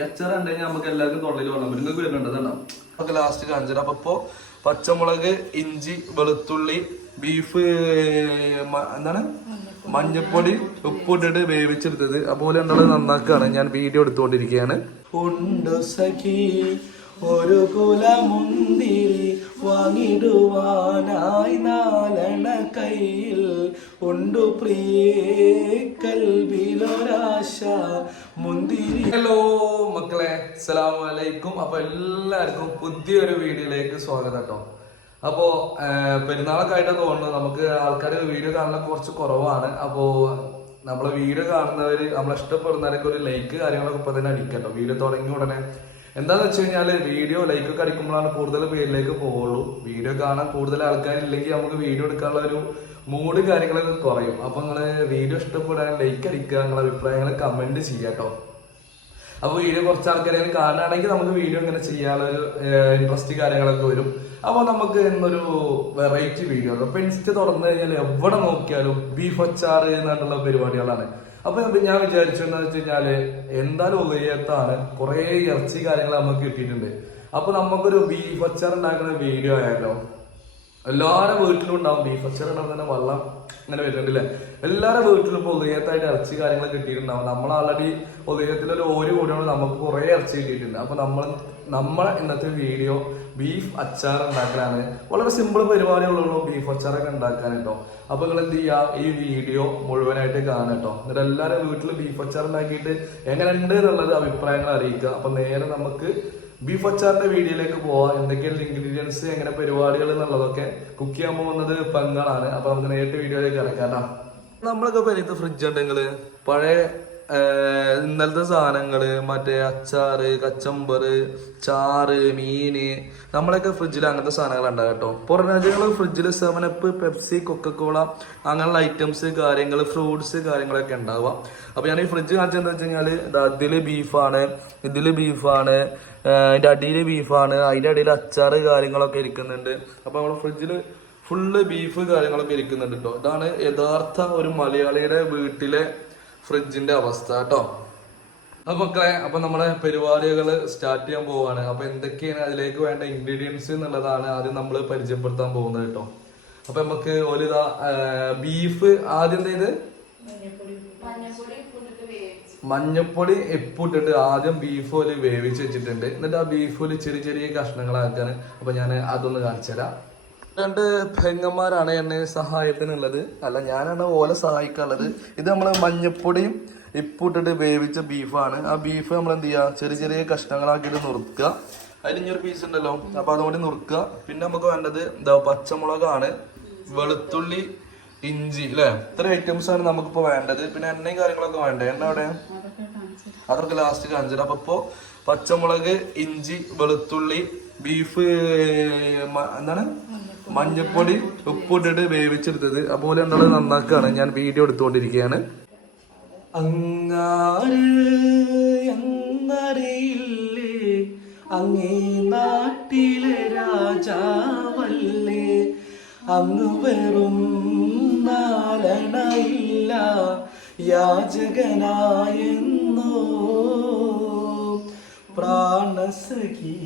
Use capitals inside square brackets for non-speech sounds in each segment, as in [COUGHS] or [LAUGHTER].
അച്ചാർ ഉണ്ടെങ്കിൽ നമുക്ക് എല്ലാവർക്കും തൊള്ളയിൽ വെള്ളം വരും നിങ്ങൾക്ക് വരുന്നുണ്ട്? അതാണ് നമുക്ക് ലാസ്റ്റ് കാണിച്ചത് അപ്പൊ ഇപ്പോ പച്ചമുളക് ഇഞ്ചി വെളുത്തുള്ളി ബീഫ് എന്താണ്? മഞ്ഞപ്പൊടി ഉപ്പിട്ടിട്ട് വേവിച്ചെടുത്തത്. അതുപോലെ എന്താണ്? നന്നാക്കുകയാണ് ഞാൻ വീഡിയോ എടുത്തുകൊണ്ടിരിക്കുകയാണ്. ഉണ്ടോ സഖി ഒരു കുലമുന്തിരി വാങ്ങിടുവാനായി നാലണ കയ്യിൽ ഉണ്ടു പ്രിയേ കൽവിലൊരാശ. മുന്തിരി. ഹലോ മക്കളെ അസ്സലാമു വലൈക്കും അപ്പൊ എല്ലാവർക്കും പുതിയൊരു വീഡിയോയിലേക്ക് സ്വാഗതം കേട്ടോ. അപ്പോ ആഹ്, പെരുന്നാളൊക്കെ ആയിട്ട് തോന്നുന്നു നമുക്ക് ആൾക്കാർ വീഡിയോ കാണാൻ കുറച്ച് കുറവാണ്. അപ്പോ നമ്മളെ വീഡിയോ കാണുന്നവര് നമ്മളെ ഇഷ്ടപ്പെടുന്നവരൊക്കെ ഒരു ലൈക്ക് കാര്യങ്ങളൊക്കെ ഇപ്പൊ തന്നെ അടിക്കട്ടോ. വീഡിയോ തുടങ്ങിയ ഉടനെ എന്താന്ന് വെച്ച് കഴിഞ്ഞാൽ വീഡിയോ ലൈക്ക് ഒക്കെ അടിക്കുമ്പോഴാണ് കൂടുതൽ പേരിലേക്ക് പോവുള്ളൂ. വീഡിയോ കാണാൻ കൂടുതൽ ആൾക്കാരില്ലെങ്കിൽ നമുക്ക് വീഡിയോ എടുക്കാനുള്ള ഒരു മൂഡ് കാര്യങ്ങളൊക്കെ കുറയും. അപ്പൊ നിങ്ങൾ വീഡിയോ ഇഷ്ടപ്പെടാൻ ലൈക്ക് അടിക്കുക നിങ്ങളെ അഭിപ്രായങ്ങൾ കമന്റ് ചെയ്യാട്ടോ അപ്പൊ വീഡിയോ കുറച്ച് ആൾക്കാരെ കാണുകയാണെങ്കിൽ നമുക്ക് വീഡിയോ ഇങ്ങനെ ചെയ്യാനുള്ള ഒരു ഇൻട്രസ്റ്റ് കാര്യങ്ങളൊക്കെ വരും. അപ്പൊ നമുക്ക് ഇന്നൊരു വെറൈറ്റി വീഡിയോ അപ്പൊ ഇൻസ്റ്റ തുറന്നു കഴിഞ്ഞാൽ എവിടെ നോക്കിയാലും ബീഫ് അച്ചാർ എന്നുള്ള പരിപാടികളാണ്. അപ്പൊ ഞാൻ വിചാരിച്ചെന്ന് വെച്ച് കഴിഞ്ഞാൽ എന്തായാലും ഉദയത്താണ് കുറെ ഇറച്ചി കാര്യങ്ങൾ നമുക്ക് കിട്ടിയിട്ടുണ്ട്. അപ്പൊ നമുക്കൊരു ബീഫ് അച്ചാർ ഉണ്ടാക്കുന്ന വീഡിയോ ആയാലോ എല്ലാവരുടെ വീട്ടിലും ഉണ്ടാവും ബീഫ് അച്ചാർ ഉണ്ടാകുന്ന വെള്ളം അങ്ങനെ വരുന്നുണ്ട് അല്ലെ എല്ലാവരുടെ വീട്ടിലും ഇപ്പൊ ഉദയത്തായിട്ട് ഇറച്ചി കാര്യങ്ങൾ കിട്ടിയിട്ടുണ്ടാവും. നമ്മൾ ആൾറെഡി ഉദയത്തിൽ ഒരു ഓരോ കൂടിയോട് നമുക്ക് കുറേ ഇറച്ചി കിട്ടിയിട്ടുണ്ട്. അപ്പൊ നമ്മൾ നമ്മളെ ഇന്നത്തെ വീഡിയോ ബീഫ് അച്ചാർ ഉണ്ടാക്കാനാണ് വളരെ സിമ്പിൾ പരിപാടികളുള്ളൂ ബീഫ് അച്ചാറൊക്കെ ഉണ്ടാക്കാൻ കേട്ടോ അപ്പൊ നിങ്ങൾ എന്ത് ചെയ്യുക ഈ വീഡിയോ മുഴുവനായിട്ട് കാണാം കേട്ടോ എന്നിട്ട് എല്ലാവരും വീട്ടിൽ ബീഫ് അച്ചാർ ഉണ്ടാക്കിയിട്ട് എങ്ങനെയുണ്ട് എന്നുള്ളത് അഭിപ്രായങ്ങൾ അറിയിക്കുക. അപ്പൊ നേരെ നമുക്ക് ബീഫ് അച്ചാറിന്റെ വീഡിയോയിലേക്ക് പോവാം. എന്തൊക്കെയാണ് ഇൻഗ്രീഡിയൻസ് എങ്ങനെ പരിപാടികൾ എന്നുള്ളതൊക്കെ കുക്ക് ചെയ്യാൻ പോകുന്നത് പെങ്ങളാണ് അപ്പൊ നമുക്ക് നേരിട്ട് വീഡിയോയിലേക്ക് ഇറക്കാം നമ്മളൊക്കെ പരിയത്ത് ഫ്രിഡ്ജ് ഉണ്ടെങ്കിൽ പഴയ ഇന്നലത്തെ സാധനങ്ങൾ മറ്റേ അച്ചാറ് കച്ചമ്പറ് ചാറ് മീന് നമ്മളൊക്കെ ഫ്രിഡ്ജിൽ അങ്ങനത്തെ സാധനങ്ങൾ ഉണ്ടാകും കേട്ടോ. പുറം രാജ്യങ്ങൾ ഫ്രിഡ്ജിൽ seven up Pepsi Coca Cola അങ്ങനെയുള്ള ഐറ്റംസ് കാര്യങ്ങൾ ഫ്രൂട്ട്സ് കാര്യങ്ങളൊക്കെ ഉണ്ടാവുക. അപ്പൊ ഞാൻ ഈ ഫ്രിഡ്ജ് കാണിച്ചത് എന്താ വെച്ച് കഴിഞ്ഞാൽ ദാ ഇതിൽ ബീഫാണ് ഇതിൽ ബീഫാണ് അതിന്റെ അടിയിൽ ബീഫാണ് അതിന്റെ അടിയിൽ അച്ചാറ് കാര്യങ്ങളൊക്കെ ഇരിക്കുന്നുണ്ട്. അപ്പൊ നമ്മൾ ഫ്രിഡ്ജിൽ ഫുള്ള് ബീഫ് കാര്യങ്ങളൊക്കെ ഇരിക്കുന്നുണ്ട് കേട്ടോ. ഇതാണ് യഥാർത്ഥ ഒരു മലയാളിയുടെ വീട്ടിലെ ഫ്രിഡ്ജിന്റെ അവസ്ഥ കേട്ടോ. അപ്പൊ മക്കളെ അപ്പൊ നമ്മുടെ പരിപാടികൾ സ്റ്റാർട്ട് ചെയ്യാൻ പോവാണ്. അപ്പൊ എന്തൊക്കെയാണ് അതിലേക്ക് വേണ്ട ഇൻഗ്രീഡിയൻസ് എന്നുള്ളതാണ് ആദ്യം നമ്മൾ പരിചയപ്പെടുത്താൻ പോകുന്നത് കേട്ടോ. അപ്പൊ നമുക്ക് ഒരുതാ ബീഫ് ആദ്യം ചെയ്ത്? മഞ്ഞപ്പൊടി എപ്പിട്ടിട്ട് ആദ്യം ബീഫ് ഒരു വേവിച്ച് വെച്ചിട്ടുണ്ട്. എന്നിട്ട് ആ ബീഫ് ഒരു ചെറിയ ചെറിയ കഷ്ണങ്ങളാക്കാണ്. അപ്പൊ ഞാൻ അതൊന്ന് കാണിച്ചുതരാം രണ്ട് പെങ്ങന്മാരാണ് എന്നെ സഹായത്തിനുള്ളത്. അല്ല ഞാനാണ് ഓലെ സഹായിക്കാനുള്ളത്. ഇത് നമ്മൾ മഞ്ഞപ്പൊടിയും ഇപ്പിട്ടിട്ട് വേവിച്ച ബീഫാണ്. ആ ബീഫ് നമ്മൾ എന്ത് ചെയ്യുക ചെറിയ ചെറിയ കഷ്ണങ്ങളാക്കിയിട്ട് നുറുക്കുക. അതിൽ ഇനിയൊരു പീസ് ഉണ്ടല്ലോ. അപ്പൊ അതുകൊണ്ട് നുറുക്കുക. പിന്നെ നമുക്ക് വേണ്ടത് എന്താ പച്ചമുളകാണ് വെളുത്തുള്ളി ഇഞ്ചി അല്ലെ ഇത്ര ഐറ്റംസ് ആണ് നമുക്കിപ്പോ വേണ്ടത്. പിന്നെ എണ്ണയും കാര്യങ്ങളൊക്കെ വേണ്ടേ? എണ്ണ അവിടെ? അതൊക്കെ ലാസ്റ്റ് കാണിച്ചത് അപ്പൊ ഇപ്പോ പച്ചമുളക് ഇഞ്ചി വെളുത്തുള്ളി ബീഫ് എന്താണ്? മഞ്ഞപ്പൊടി ഉപ്പിട്ടിട്ട് വേവിച്ചെടുത്തത്. അതുപോലെ എന്താണ് നന്നാക്കാണ്. ഞാൻ വീഡിയോ എടുത്തുകൊണ്ടിരിക്കുകയാണ്. അങ്ങാര് എന്നറിയില്ലേ അങ്ങേ നാട്ടിലെ രാജാവല്ലേ? അങ്ങ് വെറും നാലണയില്ല യാചകനായെന്നോ? പ്രാണസഖി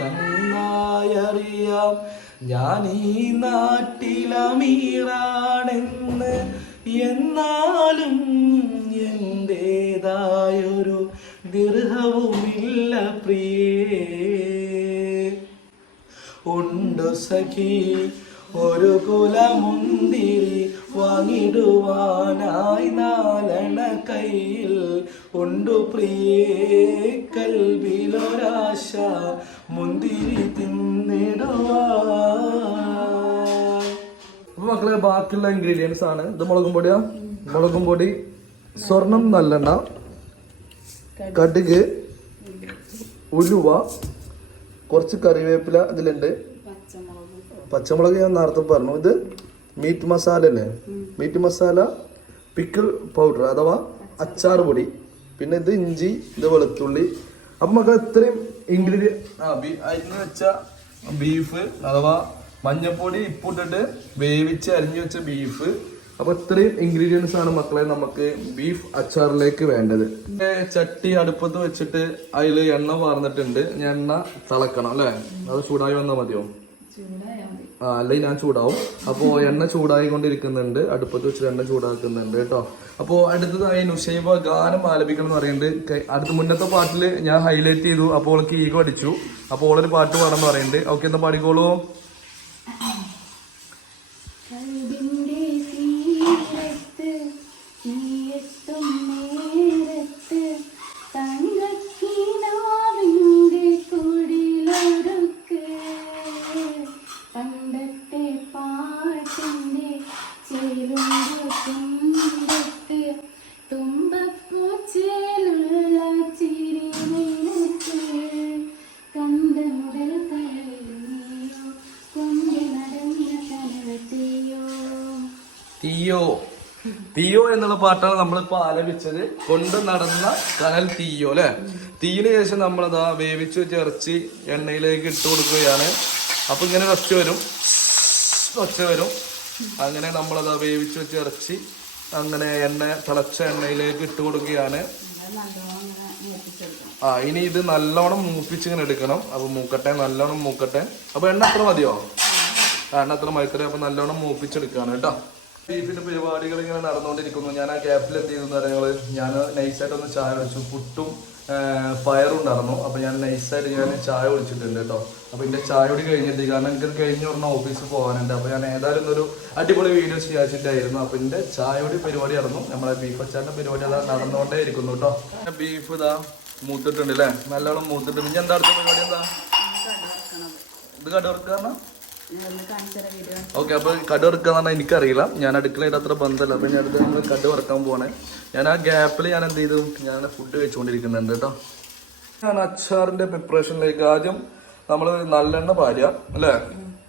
നന്നായറിയാം. ഞാൻ ഈ നാട്ടിലമീറാണെന്ന് എന്നാലും എന്റെതായൊരു ദീർഘവുമില്ല പ്രിയേ. ഉണ്ട് സഖി ഒരു കുലമുന്തിരി വാങ്ങിടുവാനായി നാലണ കയ്യിൽ ഉണ്ടു പ്രിയേ കൽവിലൊരാശ മുന്തിരി തിന്നിടവാ. മക്കളെ ബാക്കിയുള്ള ഇൻഗ്രീഡിയൻസ് ആണ്. ഇത് മുളകും പൊടിയാ. മുളകും പൊടി സ്വർണം നല്ലെണ്ണ കടുക് ഉലുവ കുറച്ച് കറിവേപ്പില ഇതിലുണ്ട്. പച്ചമുളക് ഞാൻ നേരത്തെ പറഞ്ഞു. ഇത് മീറ്റ് മസാല അല്ലേ മീറ്റ് മസാല പിക്കിൾ പൗഡർ അഥവാ അച്ചാർ പൊടി. പിന്നെ ഇത് ഇഞ്ചി ഇത് വെളുത്തുള്ളി. അപ്പൊ നമുക്ക് ഇത്രയും ഇൻഗ്രീഡിയൻ ആ ബീ- അരിഞ്ഞ് വെച്ച ബീഫ് അഥവാ മഞ്ഞപ്പൊടി ഇപ്പിട്ടിട്ട് വേവിച്ച് അരിഞ്ഞു വെച്ച ബീഫ് അപ്പൊ ഇത്രയും ഇൻഗ്രീഡിയൻസ് ആണ് മക്കളെ നമുക്ക് ബീഫ് അച്ചാറിലേക്ക് വേണ്ടത്. പിന്നെ ചട്ടി അടുപ്പത്ത് വെച്ചിട്ട് അതിൽ എണ്ണ വാർന്നിട്ടുണ്ട്. എണ്ണ തിളക്കണം അല്ലേ? അത് ചൂടായി വന്നാൽ മതിയോ? അല്ലെങ്കിൽ ഞാൻ ചൂടാവും. അപ്പോൾ എണ്ണ ചൂടായിക്കൊണ്ടിരിക്കുന്നുണ്ട്. അടുപ്പത്ത് വെച്ചിട്ട് എണ്ണ ചൂടാക്കുന്നുണ്ട് കേട്ടോ. അപ്പോൾ അടുത്തതായി നുഷൈബ ഗാനം ആലപിക്കണം എന്ന് പറയുന്നുണ്ട്. അടുത്ത മുന്നത്തെ പാട്ടിൽ ഞാൻ ഹൈലൈറ്റ് ചെയ്തു. അപ്പോൾ ഓൾക്ക് ഈഗോ അടിച്ചു അപ്പോൾ ഓളൊരു പാട്ട് പാടാൻ പറയുന്നുണ്ട്. ഓക്കെ എന്താ പാടിക്കോളൂ. എന്നുള്ള പാട്ടാണ് നമ്മളിപ്പോ ആലപിച്ചത്. കൊണ്ട് നടന്ന കനൽ തീയോ അല്ലെ? തീയിന് ശേഷം നമ്മളതാ വേവിച്ച് ചെറിച്ച് എണ്ണയിലേക്ക് ഇട്ട് കൊടുക്കുകയാണ്. അപ്പൊ ഇങ്ങനെ ഒച്ച വരും. ഒച്ച വരും. അങ്ങനെ നമ്മളതാ വേവിച്ച് ചെറിച്ച് അങ്ങനെ എണ്ണ തിളച്ച എണ്ണയിലേക്ക് ഇട്ട് കൊടുക്കുകയാണ്. ആ ഇനി ഇത് നല്ലോണം മൂപ്പിച്ച് ഇങ്ങനെ എടുക്കണം. അപ്പൊ മൂക്കട്ടെ നല്ലോണം മൂക്കട്ടെ. അപ്പൊ എണ്ണ അത്ര മതിയോ? എണ്ണ അത്ര മതി അപ്പൊ നല്ലോണം മൂപ്പിച്ചെടുക്കാണ് കേട്ടോ. ബീഫിന്റെ പരിപാടികൾ ഇങ്ങനെ നടന്നുകൊണ്ടിരിക്കുന്നു. ഞാൻ ആ ഗ്യാപ്പിൽ എന്ത് ചെയ്തു കാര്യങ്ങൾ ഞാൻ നൈസായിട്ട് ഒന്ന് ചായ വെച്ചു പുട്ടും ഫയറും ഉണ്ടായിരുന്നു. അപ്പൊ ഞാൻ നൈസായിട്ട് ഞാൻ ചായ കുടിച്ചിട്ടുണ്ട് കേട്ടോ അപ്പൊ എന്റെ ചായ കൂടി കഴിഞ്ഞിട്ട് കാരണം എനിക്ക് കഴിഞ്ഞ ഉടനെ ഓഫീസിൽ പോകാനുണ്ട്. അപ്പൊ ഞാൻ ഏതായാലും ഒരു അടിപൊളി വീഡിയോ ചെയ്യാച്ചിട്ടായിരുന്നു. അപ്പൊ എന്റെ ചായ കൂടി പരിപാടി നടന്നു. നമ്മളെ ബീഫ് അച്ചാറിന്റെ പരിപാടി അതാ നടന്നുകൊണ്ടേ ഇരിക്കുന്നു കേട്ടോ ബീഫ് ഇതാ മൂത്തിട്ടുണ്ട് അല്ലേ നല്ലോണം മൂത്തിട്ടുണ്ട്. ഇനി എന്താ അടുത്ത പരിപാടി എന്താ? ഇത് കടുവറക്കാരണ ഓക്കെ അപ്പൊ കട വറുക്കാന്ന് പറഞ്ഞാൽ എനിക്കറിയില്ല. ഞാൻ അടുക്കളയുടെ അത്ര ബന്ധമല്ല. അപ്പൊ ഞാൻ നമ്മൾ കട വറക്കാൻ പോണേ ഞാൻ ആ ഗ്യാപ്പിൽ ഞാൻ എന്ത് ചെയ്തു? ഞാൻ ഫുഡ് കഴിച്ചുകൊണ്ടിരിക്കുന്നുണ്ട് കേട്ടോ. ഞാൻ അച്ചാറിന്റെ പ്രിപ്പറേഷനിലേക്ക് ആദ്യം നമ്മൾ നല്ലെണ്ണ പാരുക അല്ലേ?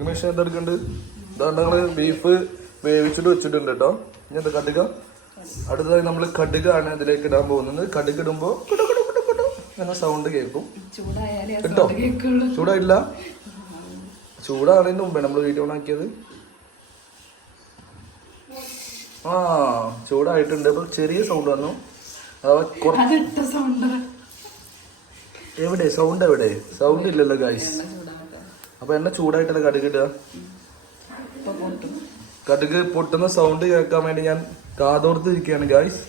നിമിഷം എന്തെടുക്കുന്നുണ്ട് ഞങ്ങൾ ബീഫ് വേവിച്ചിട്ട് വെച്ചിട്ടുണ്ട് കേട്ടോ. ഇനി എന്താ കടുക? അടുത്തതായി നമ്മൾ കടുകാണ് ഇതിലേക്ക് ഇടാൻ പോകുന്നത്. കടുക് ഇടുമ്പോ എന്ന സൗണ്ട് കേൾക്കും. കേട്ടോ? ചൂടായില്ല ചൂടാണതിന് മുമ്പേ. നമ്മൾ വീഡിയോ ഓണാക്കിയത് ആ ചൂടായിട്ടുണ്ട്. അപ്പൊ ചെറിയ സൗണ്ട് വന്നു. എവിടെ? സൗണ്ട് എവിടെ? സൗണ്ട് ഇല്ലല്ലോ ഗൈസ് അപ്പൊ എന്നെ ചൂടായിട്ടല്ല കടുക് ഇടുക? കടുക് പൊട്ടുന്ന സൗണ്ട് കേൾക്കാൻ വേണ്ടി ഞാൻ കാതോർത്തിരിക്കുകയാണ് ഗായ്സ്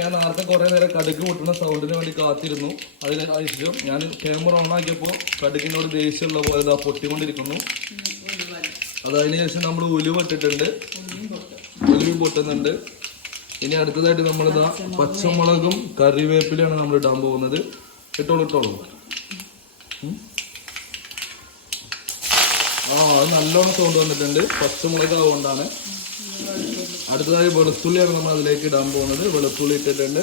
ഞാൻ നേരത്തെ കുറേ നേരം കടുക്ക് പൊട്ടുന്ന സൗണ്ടിന് വേണ്ടി കാത്തിരുന്നു. അതിന് ശേഷം ഞാൻ ക്യാമറ ഓൺ ആക്കിയപ്പോൾ കടുക്കിനോട് ദേഷ്യമുള്ള പോലെ ഇതാ പൊട്ടിക്കൊണ്ടിരിക്കുന്നു. അത് അതിന് ശേഷം നമ്മൾ ഉലുവ ഇട്ടിട്ടുണ്ട്. ഉലുവി പൊട്ടുന്നുണ്ട്. ഇനി അടുത്തതായിട്ട് നമ്മളിതാ പച്ചമുളകും കറിവേപ്പിലയാണ് നമ്മൾ ഇടാൻ പോകുന്നത്. ഇട്ടോളൂ ഇട്ടോളൂ. ആ അത് നല്ലോണം സൗണ്ട് വന്നിട്ടുണ്ട്. പച്ചമുളക് ആവുകൊണ്ടാണ് അടുത്തതായി വെളുത്തുള്ളിയാണ് നമ്മൾ അതിലേക്ക് ഇടാൻ പോകുന്നത്. വെളുത്തുള്ളി ഇട്ടിട്ടുണ്ട്.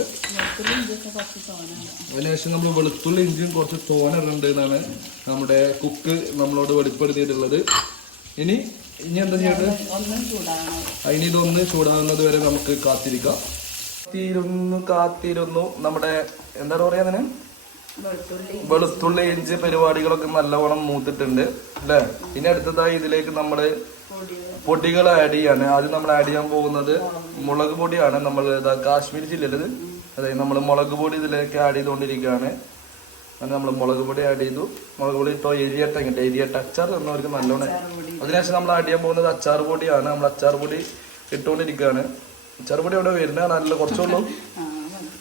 അതിനുശേഷം നമ്മൾ വെളുത്തുള്ളി ഇഞ്ചിയും കുറച്ച് തോന ഇടുന്നുണ്ട് എന്നാണ് നമ്മുടെ കുക്ക് നമ്മളോട് വെളിപ്പെടുത്തിയിട്ടുള്ളത്. ഇനി ഇനി എന്താ ചെയ്യേണ്ടത്? അതിന് ഇതൊന്ന് ചൂടാകുന്നത് വരെ നമുക്ക് കാത്തിരിക്കാം. കാത്തിരുന്നു കാത്തിരുന്നു. നമ്മുടെ എന്താ പറയാ അതിന്? വെളുത്തുള്ളി ഇഞ്ചി പരിപാടികളൊക്കെ നല്ലവണ്ണം മൂത്തിട്ടുണ്ട് അല്ലേ? ഇനി അടുത്തതായി ഇതിലേക്ക് നമ്മൾ പൊടികൾ ആഡ് ചെയ്യാണ്. ആദ്യം നമ്മൾ ആഡ് ചെയ്യാൻ പോകുന്നത് മുളക് പൊടിയാണ്. നമ്മൾ ഇതാ കാശ്മീർ ജില്ലയിൽ അതായത് നമ്മൾ മുളക് പൊടി ഇതിലേക്ക് ആഡ് ചെയ്തുകൊണ്ടിരിക്കുകയാണ്. അങ്ങനെ നമ്മൾ മുളക് പൊടി ആഡ് ചെയ്തു. മുളക് പൊടി ഇപ്പോൾ എരിയട്ട ഇങ്ങോട്ട് എരിയട്ട അച്ചാർ എന്നവർക്ക് നല്ലോണം അതിനുശേഷം നമ്മൾ ആഡ് ചെയ്യാൻ പോകുന്നത് അച്ചാർ പൊടിയാണ്. നമ്മൾ അച്ചാർ പൊടി ഇട്ടുകൊണ്ടിരിക്കുകയാണ്. അച്ചാർ പൊടി അവിടെ വരുന്നത് നല്ല കുറച്ചുള്ളൂ.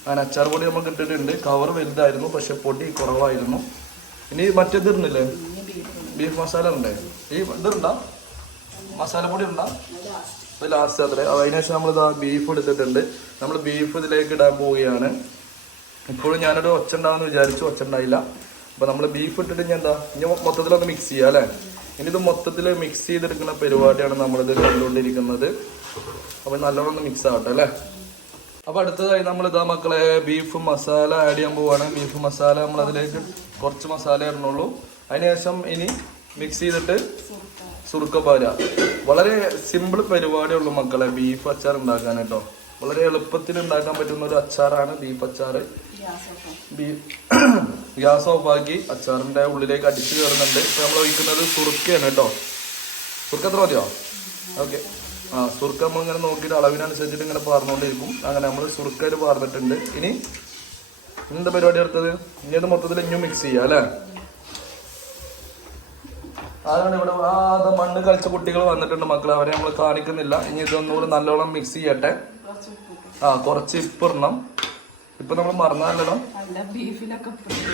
അങ്ങനെ അച്ചാർ പൊടി നമ്മൾ ഇട്ടിട്ടുണ്ട്. കവർ വലുതായിരുന്നു. പക്ഷെ പൊടി കുറവായിരുന്നു. ഇനി മറ്റേത് ഇടുന്നില്ലേ? ബീഫ് ബീഫ് മസാല ഉണ്ടേ ഈ ഇതുണ്ടാ മസാല പൊടി ഉണ്ടാ? ഇത് ലാസ്റ്റ് അത്ര. അതിനുശേഷം നമ്മൾ ഇതാ ബീഫ് എടുത്തിട്ടുണ്ട്. നമ്മൾ ബീഫ് ഇതിലേക്ക് ഇടാൻ പോവുകയാണ്. ഇപ്പോഴും ഞാനൊരു ഒച്ച ഉണ്ടാവുന്ന വിചാരിച്ചു. ഒച്ച ഉണ്ടായില്ല. അപ്പൊ നമ്മൾ ബീഫ് ഇട്ടിട്ട് ഞാൻ എന്താ? ഇനി മൊത്തത്തിലൊന്ന് മിക്സ് ചെയ്യാം അല്ലേ? ഇനി ഇത് മൊത്തത്തിൽ മിക്സ് ചെയ്തെടുക്കുന്ന പരിപാടിയാണ് നമ്മളിത് കണ്ടുകൊണ്ടിരിക്കുന്നത്. അപ്പൊ നല്ലോണം മിക്സ് ആവട്ടെ അല്ലേ? അപ്പൊ അടുത്തതായി നമ്മൾ ഇതാ മക്കളെ ബീഫ് മസാല ആഡ് ചെയ്യാൻ പോവാണ് ബീഫ് മസാല നമ്മൾ അതിലേക്ക് കുറച്ച് മസാല ഇടണുള്ളൂ അതിനുശേഷം ഇനി മിക്സ് ചെയ്തിട്ട് സുറുക്ക പാല വളരെ സിമ്പിൾ പരിപാടിയുള്ള മക്കളെ ബീഫ് അച്ചാർ ഉണ്ടാക്കാൻ കേട്ടോ. വളരെ എളുപ്പത്തിൽ ഉണ്ടാക്കാൻ പറ്റുന്ന ഒരു അച്ചാറാണ് ബീഫ് അച്ചാർ. [COUGHS] ഗ്യാസ് ഓഫാക്കി അച്ചാറിന്റെ ഉള്ളിലേക്ക് അടിച്ചു കയറുന്നുണ്ട്. ഇപ്പൊ നമ്മൾ ഒഴിക്കുന്നത് സുറുക്കയാണ് കേട്ടോ. സുറുക്ക എത്ര മതിയോ? ഓക്കെ. ആ സുറുക്ക നമ്മൾ ഇങ്ങനെ നോക്കിയിട്ട് അളവിനനുസരിച്ചിട്ട് ഇങ്ങനെ പാർന്നുകൊണ്ടിരിക്കും. അങ്ങനെ നമ്മൾ സുറുക്കയിൽ പാർന്നിട്ടുണ്ട്. ഇനി എന്താ പരിപാടി എടുത്തത് ഇനി അത് മൊത്തത്തിൽ ഇനിയും മിക്സ് ചെയ്യാം അല്ലേ? അതാണ് ഇവിടെ അത് മണ്ണ് കളിച്ച കുട്ടികൾ വന്നിട്ടുണ്ട് മക്കൾ അവരെ നമ്മൾ കാണിക്കുന്നില്ല. ഇനി ഇതൊന്നുകൂടി നല്ലോണം മിക്സ് ചെയ്യട്ടെ. ആ കുറച്ച് ഇപ്പിടണം ഇപ്പൊ നമ്മൾ ഉപ്പ്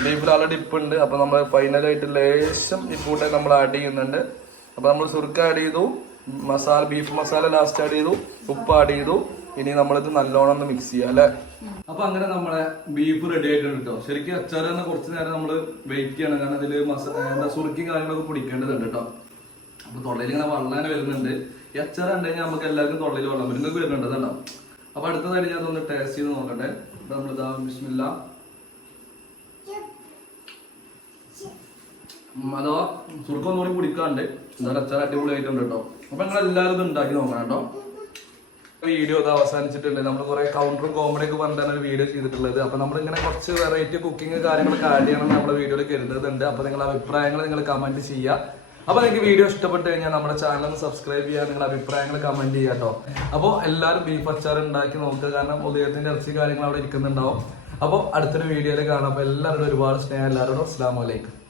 ബീഫിൽ ആൾറെഡി ഇപ്പ് ഉണ്ട് അപ്പൊ നമ്മൾ ഫൈനലായിട്ട് ലേശം ഇപ്പൂട്ടെ നമ്മൾ ആഡ് ചെയ്യുന്നുണ്ട്. അപ്പൊ നമ്മൾ സുർക്ക ആഡ് ചെയ്തു. Masala beef masala last add ചെയ്തു. ഉപ്പ് ആഡ് ചെയ്തു. ഇനി നമ്മളിത് നല്ലോണം ഒന്ന് മിക്സ് ചെയ്യാം അല്ലെ? അപ്പൊ അങ്ങനെ നമ്മളെ ബീഫ് റെഡി ആയിട്ടുണ്ട് കേട്ടോ ശരിക്കും അച്ചാർ തന്നെ കുറച്ച് നേരം നമ്മൾ വെയിറ്റ് ചെയ്യണം. കാരണം ഇതിൽ മസാല എന്താ സുറുക്കിയും കാര്യങ്ങളൊക്കെ പിടിക്കേണ്ടതുണ്ട് കേട്ടോ അപ്പൊ തൊള്ളയിൽ ഇങ്ങനെ വെള്ളം വരുന്നുണ്ട്. ഈ അച്ചാർ ഉണ്ടെങ്കിൽ നമുക്ക് എല്ലാവർക്കും തൊള്ളയിൽ വെള്ളം വരും. നിങ്ങൾക്ക് വരുന്നുണ്ട്? കേട്ടോ അപ്പൊ അടുത്തതായിട്ട് ഞാൻ ഒന്ന് ടേസ്റ്റ് ചെയ്ത് നോക്കട്ടെ. നമ്മളിതാ ബിസ്മില്ല. അതോ അഥവാ സുർക്കം ഒന്നുകൂടി കുടിക്കാണ്ട് എന്താ അച്ചാർ അടിപൊളിയായിട്ടുണ്ട് കേട്ടോ അപ്പൊ നിങ്ങൾ എല്ലാവരും ഉണ്ടാക്കി നോക്കണം കേട്ടോ വീഡിയോ ഇത് അവസാനിച്ചിട്ടുണ്ട്. നമ്മൾ കുറെ കൗണ്ടറും കോമഡി ഒക്കെ പറഞ്ഞിട്ടാണ് ഒരു വീഡിയോ ചെയ്തിട്ടുള്ളത്. അപ്പൊ നമ്മൾ ഇങ്ങനെ കുറച്ച് വെറൈറ്റി കുക്കിംഗ് കാര്യങ്ങളൊക്കെ ആഡ് ചെയ്യണം നമ്മുടെ വീഡിയോയിൽ കരുതുന്നുണ്ട്. അപ്പൊ നിങ്ങളുടെ അഭിപ്രായങ്ങൾ നിങ്ങൾ കമന്റ് ചെയ്യുക. അപ്പൊ നിങ്ങൾക്ക് വീഡിയോ ഇഷ്ടപ്പെട്ട് കഴിഞ്ഞാൽ നമ്മുടെ ചാനൽ ഒന്ന് സബ്സ്ക്രൈബ് ചെയ്യുക നിങ്ങളുടെ അഭിപ്രായങ്ങൾ കമന്റ് ചെയ്യുക കേട്ടോ. അപ്പോൾ എല്ലാവരും ബീഫ് അച്ചാർ ഉണ്ടാക്കി നോക്കുക. കാരണം ഉദയത്തിന്റെ ഇറച്ചി കാര്യങ്ങൾ അവിടെ ഇരിക്കുന്നുണ്ടാവും. അപ്പോൾ അടുത്തൊരു വീഡിയോയിൽ കാണാം. അപ്പോൾ എല്ലാവരോടും ഒരുപാട് സ്നേഹം. എല്ലാവരോടും അസ്സാം വലൈക്കും